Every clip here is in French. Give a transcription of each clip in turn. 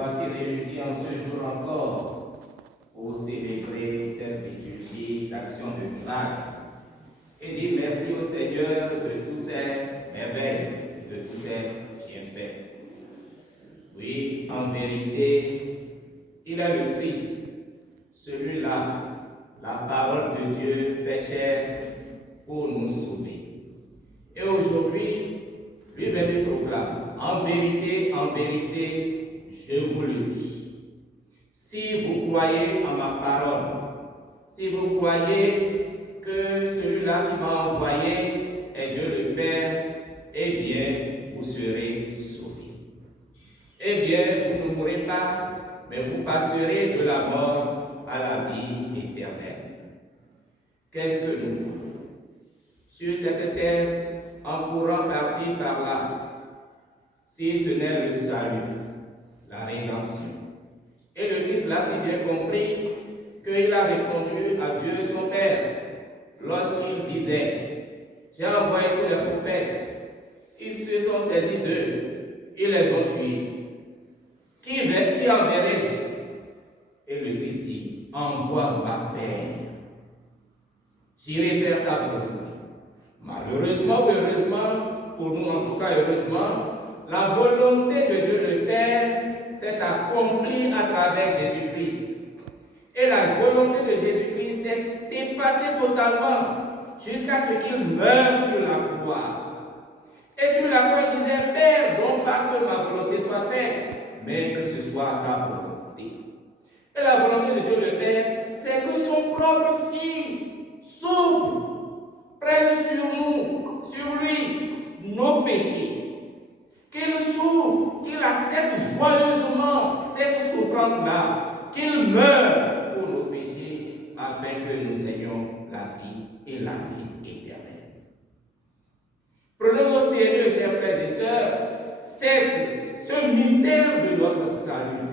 voici réunis en ce jour encore pour célébrer cette liturgie d'action de grâce et dire merci au Seigneur de toutes ses merveilles, de tous ses bienfaits. Oui, en vérité, il est le Christ, celui-là, la parole de Dieu fait chair pour nous sauver. Et aujourd'hui, lui-même proclame, en vérité, je vous le dis. Si vous croyez en ma parole, si vous croyez que celui-là qui m'a envoyé est Dieu le Père, eh bien, vous serez sauvés. Eh bien, vous ne mourrez pas, mais vous passerez de la mort à la vie éternelle. Qu'est-ce que nous voulons? Sur cette terre, en courant par-ci, par-là, si ce n'est le salut, la rédemption. Et le Christ l'a si bien compris qu'il a répondu à Dieu son Père lorsqu'il disait: j'ai envoyé tous les prophètes, ils se sont saisis d'eux, ils les ont tués. Qui enverrai-je? Et le Christ dit: envoie-moi, Père. J'irai faire ta volonté. Malheureusement, heureusement, pour nous en tout cas heureusement, la volonté de Dieu le Père s'est accomplie à travers Jésus-Christ. Et la volonté de Jésus-Christ s'est effacée totalement jusqu'à ce qu'il meure sur la croix. Et sur la croix, il disait: Père, non pas que ma volonté soit faite, mais que ce soit ta volonté. Et la volonté de Dieu le Père, c'est que son propre Fils souffre, prenne sur lui, nos péchés, qu'il souffre, qu'il accepte joyeusement cette souffrance-là, qu'il meure pour nos péchés, afin que nous ayons la vie et la vie éternelle. Prenons au sérieux, chers frères et sœurs, ce mystère de notre salut.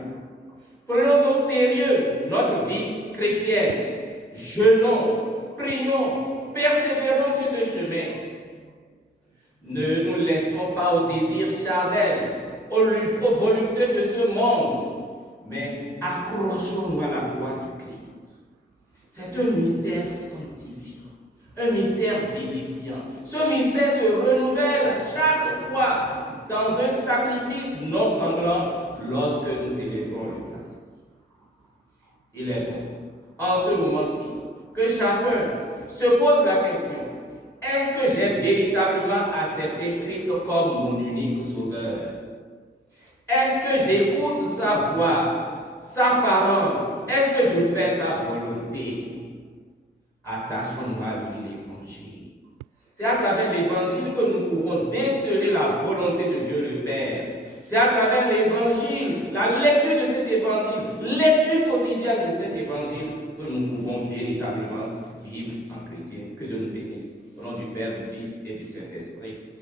Prenons au sérieux notre vie chrétienne. Jeûnons, prions, persévérons sur ce chemin. Ne nous laissons pas au désir charnel, aux voluptés de ce monde, mais accrochons-nous à la croix du Christ. C'est un mystère sanctifiant, un mystère vivifiant. Ce mystère se renouvelle chaque fois dans un sacrifice non sanglant lorsque nous célébrons l'Eucharistie. Il est bon, en ce moment-ci, que chacun se pose la question: est-ce que j'ai véritablement accepté Christ comme mon unique sauveur? Est-ce que j'écoute sa voix, sa parole? Est-ce que je fais sa volonté? Attachons-nous à lui, l'Évangile. C'est à travers l'Évangile que nous pouvons déceler la volonté de Dieu le Père. C'est à travers l'Évangile, la lecture de cet Évangile, lecture quotidienne de cet Évangile, que nous pouvons véritablement vivre en chrétien. Que Dieu nous bénisse. Au nom du Père, du Fils et du Saint-Esprit.